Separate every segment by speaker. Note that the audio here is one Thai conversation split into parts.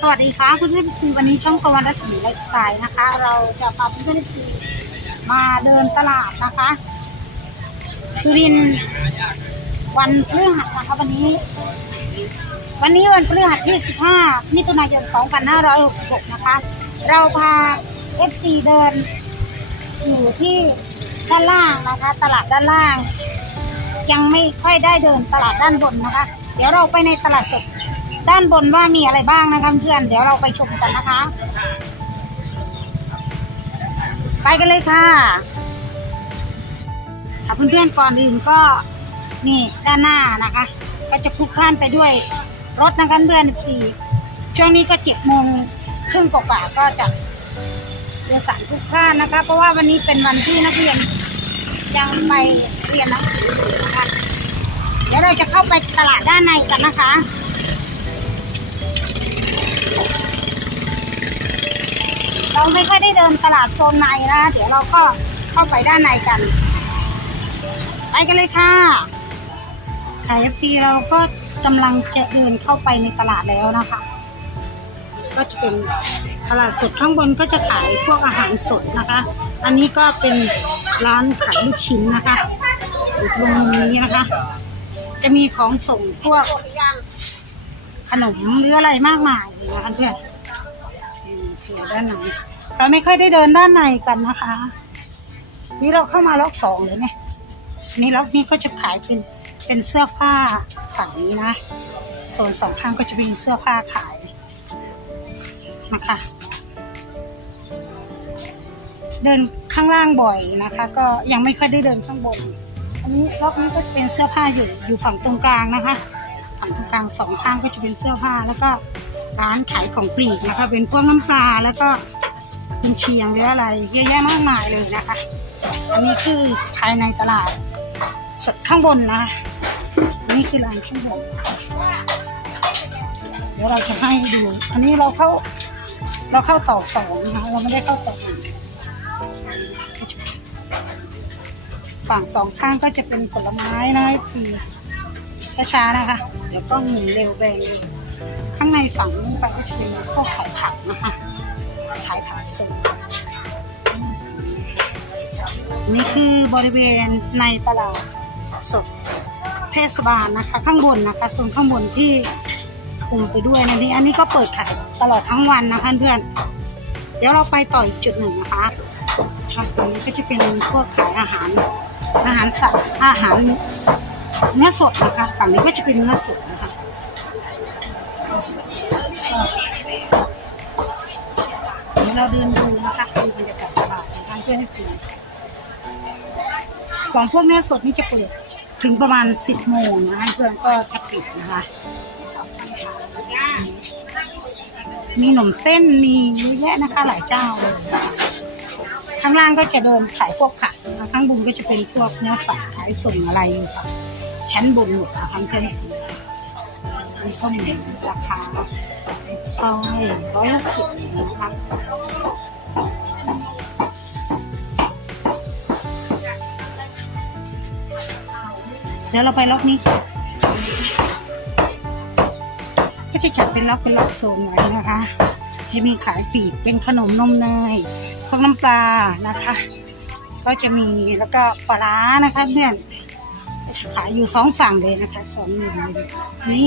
Speaker 1: สวัสดีค่ะคุณเพื่อนคือวันนี้ช่องตะวันรัศมีไลฟ์สไตล์นะคะ เราจะพาเพื่อนคือมาเดินตลาดนะคะ สุรินวันพฤหัสนะคะวันนี้ วันนี้วันพฤหัสที่ 15 มิถุนายน 2566 นะคะ เราพา FC เดินอยู่ที่ด้านล่างนะคะ ตลาดด้านล่าง ยังไม่ค่อยได้เดินตลาดด้านบนนะคะ เดี๋ยวเราไปในตลาดสด ด้านบนว่ามีอะไรบ้างนะคะเพื่อนเดี๋ยวเราไปชมกันนะคะ ไปกันเลยค่ะค่ะเพื่อนๆก่อนอื่นก็นี่ด้านหน้านะคะ ก็จะพลุกพล่านไปด้วยรถนะคะเพื่อนสี่ช่วงนี้ก็เจ็ดโมงครึ่งกว่าก็จะเรือสารพลุกพล่านนะคะ เพราะว่าวันนี้เป็นวันที่นักเรียนยังไปเรียนหนังสืออยู่นะคะเดี๋ยวเราจะเข้าไปตลาดด้านในกันนะคะ เราไม่ค่อยได้เดินตลาดโซนในนะ เดี๋ยวเราก็เข้าไปด้านในกัน ไปกันเลยค่ะขายฟีเราก็กำลังจะเดินเข้าไปในตลาดแล้วนะคะ ก็จะเป็นตลาดสดข้างบนก็จะขายพวกอาหารสดนะคะ อันนี้ก็เป็นร้านขายลูกชิ้นนะคะอยู่ตรงนี้นะคะ จะมีของส่งพวกขนมหรืออะไรมากมายเลยนะคะเพื่อนอืมคือด้านใน เราไม่ค่อยได้เดินด้านในกันนะคะ นี่เราเข้ามาล็อกสองเลยไหมนี่ล็อกนี้ก็จะขายเป็นเป็นเสื้อผ้าฝั่งนี้นะโซนสองข้างก็จะมีเสื้อผ้าขายนะคะ เดินข้างล่างบ่อยนะคะ ก็ยังไม่ค่อยได้เดินข้างบน อันนี้ล็อกนี้ก็จะเป็นเสื้อผ้าอยู่อยู่ฝั่งตรงกลางนะคะฝั่งตรงกลางสองข้างก็จะเป็นเสื้อผ้าแล้วก็ร้านขายของปลีกนะคะ เป็นพวกน้ำปลาแล้วก็ กุนเชียงหรืออะไรเยอะแยะมากมายเลยนะคะ อันนี้คือภายในตลาดสดข้างบนนะอันนี้คือร้านข้างบนเดี๋ยวเราจะให้ดู อันนี้เราเข้าเราเข้าต่อสองนะคะ เราไม่ได้เข้าต่อหนึ่งฝั่งสองข้างก็จะเป็นผลไม้นะคือช้าๆนะคะ เดี๋ยวก็หมุนเร็วแรงเร็วข้างในฝั่งนู้นไปก็จะเป็นพวกขายผักนะคะ ขายผักสดนี่คือบริเวณในตลาดสดเทศบาลนะคะ ข้างบนนะคะโซนข้างบนที่คุมไปด้วยนะนี่อันนี้ก็เปิดขายตลอดทั้งวันนะคะเพื่อนเดี๋ยวเราไปต่ออีกจุดหนึ่งนะคะค่ะตรงนี้ก็จะเป็นพวกขายอาหารอาหารสัตว์อาหารเนื้อสดนะคะฝั่งนี้ก็จะเป็นเนื้อสดนะ เดี๋ยวเราเดินดูนะคะดูบรรยากาศตลาดนะคะเพื่อนให้ฟรีของพวกเนื้อสดนี่จะเปิดถึงประมาณ 10 โมงนะคะเพื่อนก็จะปิดนะคะมีขนมเส้นมีเยอะแยะนะคะหลายเจ้าเลยข้างล่างก็จะเดินขายพวกผักนข้างบนก็จะเป็นพวกเนื้อสัตว์ขายส่งอะไรอยู่ค่ะชั้นบนหมดนะคะเพื่อนมีข้าวเหนีราคา ซอยร้อยสิบนะคะเดี๋ยวเราไปล็อกนี้ ก็จะจัดเป็นล็อกเป็นล็อกโซนไว้นะคะจะมีขายปีกเป็นขนมนมเนยพวกน้ำปลานะคะ ก็จะมีแล้วก็ปลาร้านะคะเพื่อน ขายอยู่สองฝั่งเลยนะคะสองมุมเลยนนี้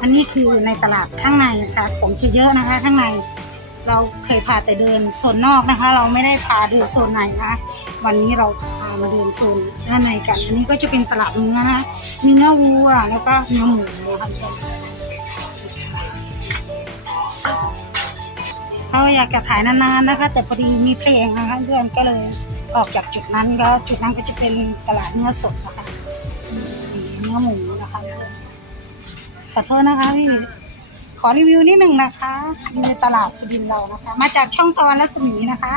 Speaker 1: อันนี้คือในตลาดข้างในนะคะของจะเยอะนะคะ ข้างในเราเคยพาแต่เดินโซนนอกนะคะ เราไม่ได้พาเดินโซนในนะวันนี้เราพามาเดินโซนด้านในกัน อันนี้ก็จะเป็นตลาดเนื้อนะคะมีเนื้อวัวแล้วก็เนื้อหมูนะคะเราอยากจะถ่ายนานๆนะคะ แต่พอดีมีเพลงนะคะเพื่อนก็เลยออกจากจุดนั้นก็จุดนั้นก็จะเป็นตลาดเนื้อสดนะคะ อหมูนะคะขอโทษนะคะพี่ขอรีวิวนิดหนึ่งนะคะรีวิวตลาดสุรินทร์เรานะคะ มาจากช่องตอนและสมีนะคะ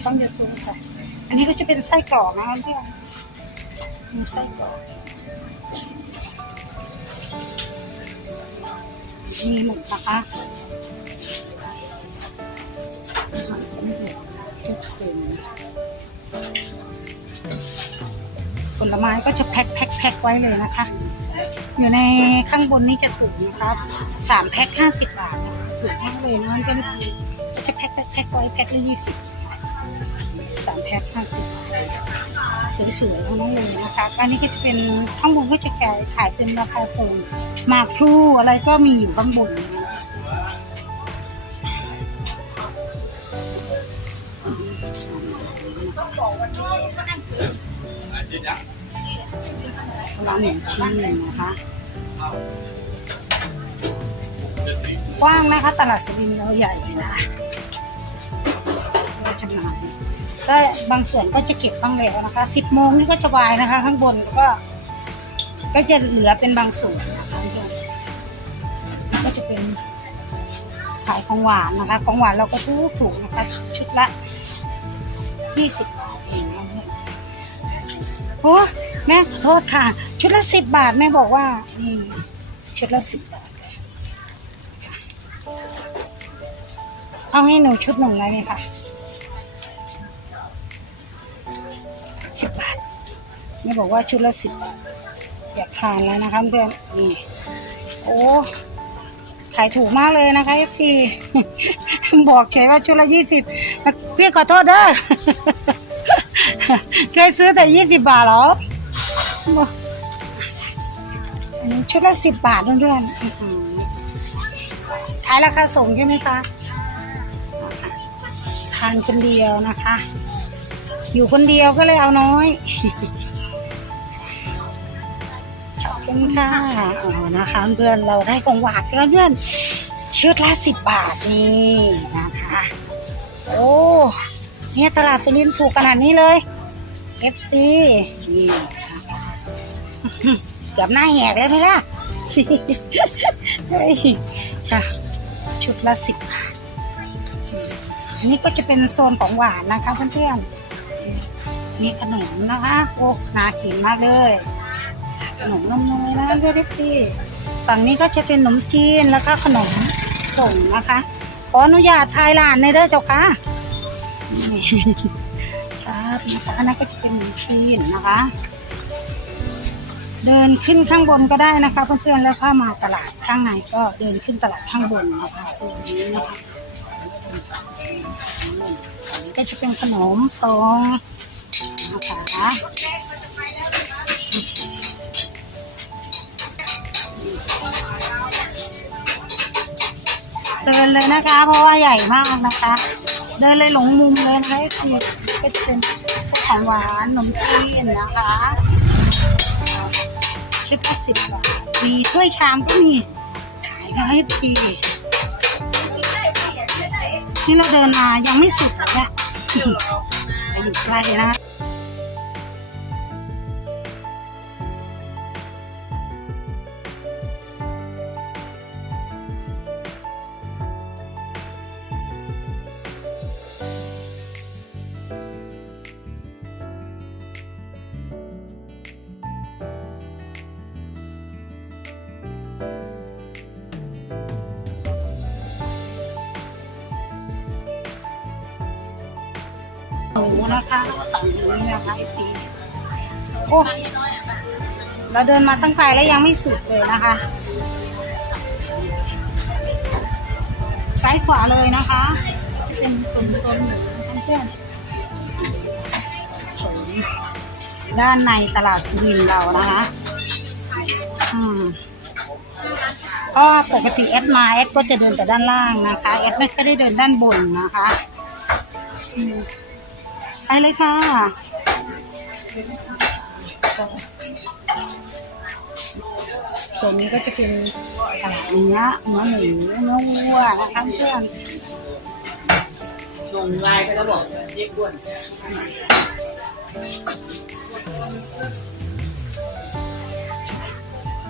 Speaker 1: ช่องยูทูบค่ะ อันนี้ก็จะเป็นไส้กรอกนะคะเพื่อนมีไส้กรอกมีหมูนะคะมันสำเร็จทุกคน ผลไม้ก็จะแพ็คแพ็คแพ็คไว้เลยนะคะ อยู่ในข้างบนนี่จะถูกนะครับสามแพ็คห้าสิบบาทถูกมากเลยนะก็คือจะแพ็คแพ็คไว้แพ็คละยี่สิบสามแพ็คห้าสิบสวยๆทั้งนั้นเลยนะคะอันนี้ก็จะเป็นข้างบนก็จะขายขายเป็นราคาส่งหมากพลูอะไรก็มีอยู่ข้างบนนะ ร้านหนึ่งชิ้นนะคะ กว้างนะคะตลาดสวินเราใหญ่นะก็จำหน่ายก็บางส่วนก็จะเก็บบ้างแล้วนะคะสิบโมงนี่ก็จะวายนะคะ ข้างบนก็ ก็จะเหลือเป็นบางส่วนนะคะก็จะเป็นขายของหวานนะคะ ของหวานเราก็ถูกถูกๆนะคะ ชุดละยี่สิบ โอ้แม่ขอโทษค่ะ ชุดละสิบบาทแม่บอกว่านี่ชุดละสิบบาทเอาให้หนูชุดหนึ่งเลยไหมคะสิบบาทแม่บอกว่าชุดละสิบบาทอยากทานแล้วนะคะเพื่อนนี่โอ้ขายถูกมากเลยนะคะเอฟซีบอกเฉยว่าชุดละยี่สิบพี่ขอโทษเด้อ เคยซื้อแต่ยี่สิบบาทเหรออันนี้ชุดละสิบบาทเพื่อนๆขายราคาส่งใช่ไหมคะทานคนเดียวนะคะ อยู่คนเดียวก็เลยเอาน้อยขอบคุณค่ะอ๋อนะคะเพื่อนเราได้ของหวานกันเพื่อนชุดละสิบบาทนี่นะคะ โอ้เนี่ยตลาดสุรินทร์ถูกขนาดนี้เลย FC นี่นะคะเกือบหน้าแหกเลยไหมล่ะค่ะชุดละสิบบาทอันนี้ก็จะเป็นโซนของหวานนะคะเพื่อนๆมีขนมนะคะ โอ้น่ากินมากเลย ขนมนมเนยนะเพื่อนพี่ฝั่งนี้ก็จะเป็นขนมจีนแล้วก็ขนมส่งนะคะ ขออนุญาตทายร้านในเด้อเจ้าค่ะ นี่ครับนะคะอันนั้นก็จะเป็นขนมจีนนะคะ เดินขึ้นข้างบนก็ได้นะคะเพื่อนๆแล้วถ้ามาตลาดข้างในก็เดินขึ้นตลาดข้างบนนะคะส่วนนี้นะคะอันนี้ก็จะเป็นขนมตรงนะคะเดินเลยนะคะ เพราะว่าใหญ่มากนะคะ เดินเลยหลงมุมเลยนะคะ ก็จะเป็นพวกของหวานนมจีนนะคะชุดละสิบบาทมีถ้วยชามก็มีขายนะให้ฟรีที่เราเดินมายังไม่สุดเนี่ยอยู่ใกล้นะ หมูนะคะฝั่งนี้นะคะไอซีโอ้เราเดินมาตั้งไกลแล้วยังไม่สุดเลยนะคะ ซ้ายขวาเลยนะคะจะเป็นกลุ่มโซนหมูนะคะเพื่อนด้านในตลาดสุรินเรานะคะอืมก็ปกติแอดมาแอดก็จะเดินแต่ด้านล่างนะคะ แอดไม่ค่อยได้เดินด้านบนนะคะ ไปเลยค่ะ ส่วนนี้ก็จะเป็นตลาดเนื้อเนื้อหมูเนื้อวัวนะคะเพื่อน
Speaker 2: ส่งไลน์ก็จะบอกเรียกด่วน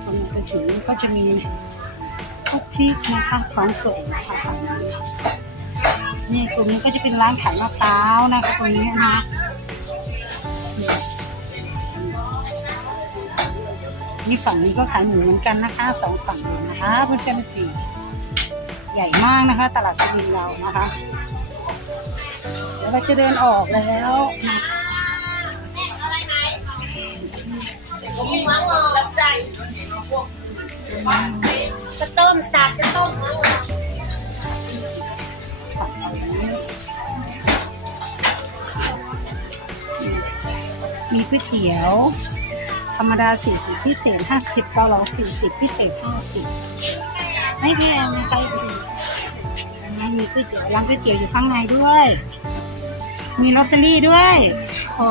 Speaker 1: พอมาไปถึงก็จะมีพวกพริกนะคะของสดนะคะฝั่ง นี้นี่กลุ่มนี้ก็จะเป็นร้านขายมะพร้าวนะคะตรงนี้นะคะนี่ฝั่งนี้ก็ขายหมูเหมือนกันนะคะสองฝั่งเลยนะคะเพื่อนๆสีใหญ่มากนะคะ ตลาดสวินเรานะคะเดี๋ยวเราจะเดินออกแล้วนะ
Speaker 2: ก็มีมังรับใจ
Speaker 3: จะต้มตัดจะต้ม
Speaker 1: มีก๋วยเตี๋ยว ธรรมดา 40 พิเศษ 50เกาเหลา40 พิเศษ 50 ไม่แพงนะคะมีก๋วยเตี๋ยวร้านก๋วยเตี๋ยวอยู่ข้างในด้วย มีลอตเตอรี่ด้วย โอ้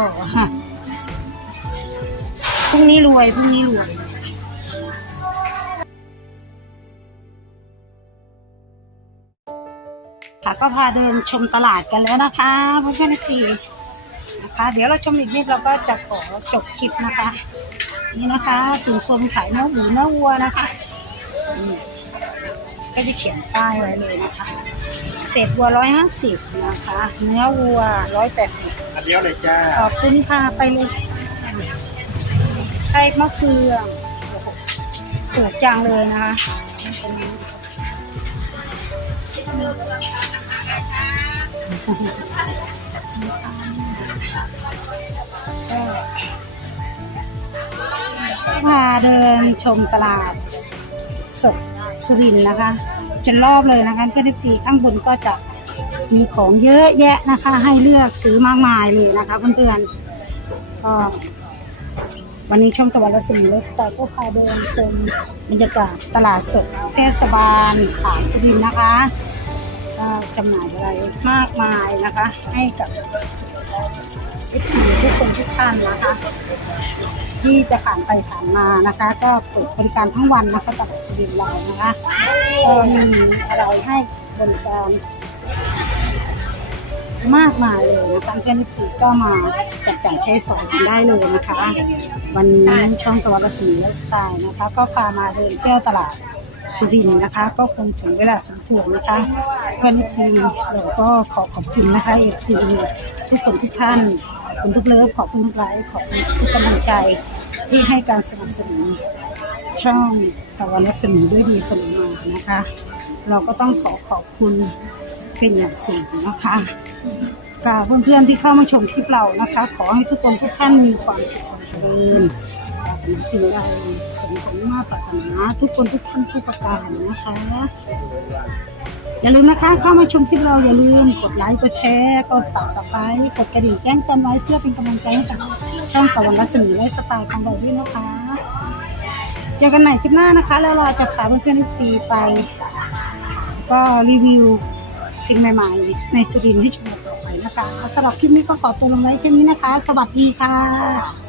Speaker 1: พรุ่งนี้รวย พรุ่งนี้รวย ค่ะก็พาเดินชมตลาดกันแล้วนะคะเพื่อนๆทีนะคะ เดี๋ยวเราชมอีกนิดเราก็จะขอจบคลิปนะคะ นี่นะคะถุงโซนขายเนื้อหมูเนื้อวัวนะคะอืมก็จะเขียนป้ายไว้เลยนะคะเศษวัวร้อยห้าสิบนะคะ เนื้อวัวร้อยแปดสิบ
Speaker 2: อันเดียวเลยจ้า
Speaker 1: ขอบคุณค่ะไปเลยไส้มะเฟืองโอ้โหถูกจังเลยนะคะก็ พาเดินชมตลาดสดสุรินทร์นะคะจนรอบเลยนะคะก็ได้ฟรีข้างบนก็จะมีของเยอะแยะนะคะ ให้เลือกซื้อมากมายเลยนะคะเพื่อนๆก็วันนี้ช่องตะวันรัศมีและสไตล์ก็พาเดินชมบรรยากาศตลาดสดเทศบาลสามสุรินทร์นะคะ ก็จำหน่ายอะไรมากมายนะคะ ให้กับทุกคนทุกท่านนะคะ ที่จะผ่านไปผ่านมานะคะ ก็เปิดบริการทั้งวันนะคะตลาดสุรินทร์เรานะคะก็มีอะไรให้บริการมากมายเลยนะคะเพื่อนที่ก็มาจับจ่ายใช้สอยกันได้เลยนะคะ วันนี้ช่องตะวันรัศมีและสไตล์นะคะ ก็พามาเดินเที่ยวตลาด สุรินทร์นะคะ ก็คงถึงเวลาสมควรนะคะเพื่อนทีเราก็ขอขอบคุณนะคะเอฟซีทุกคนทุกท่านขอบคุณทุกเลิฟขอบคุณทุกไลค์ขอบคุณทุกกำลังใจที่ให้การสนับสนุนช่องตะวันรัศมีด้วยดีเสมอมานะคะ เราก็ต้องขอขอบคุณเป็นอย่างสูงนะคะกับเพื่อนๆที่เข้ามาชมคลิปเรานะคะ ขอให้ทุกคนทุกท่านมีความสุขความเจริญ รถนาสิ่งใดสมผลมาปรารถนาทุกคนทุกท่านทุกประการนะคะ อย่าลืมนะคะเข้ามาชมคลิปเราอย่าลืมกดไลค์กดแชร์กด subscribe กดกระดิ่งแจ้งเตือนไว้เพื่อเป็นกำลังใจให้กับช่องตะวันรัศมีและสไตล์ของเราด้วยนะคะเจอกันใหม่คลิปหน้านะคะ แล้วเราจะพาเพื่อนๆที่ไป ก็รีวิวสิ่งใหม่ๆในสุรินทร์ให้ชมต่อไปนะคะสำหรับคลิปนี้ก็ขอตัวลงไว้แค่นี้นะคะ สวัสดีค่ะ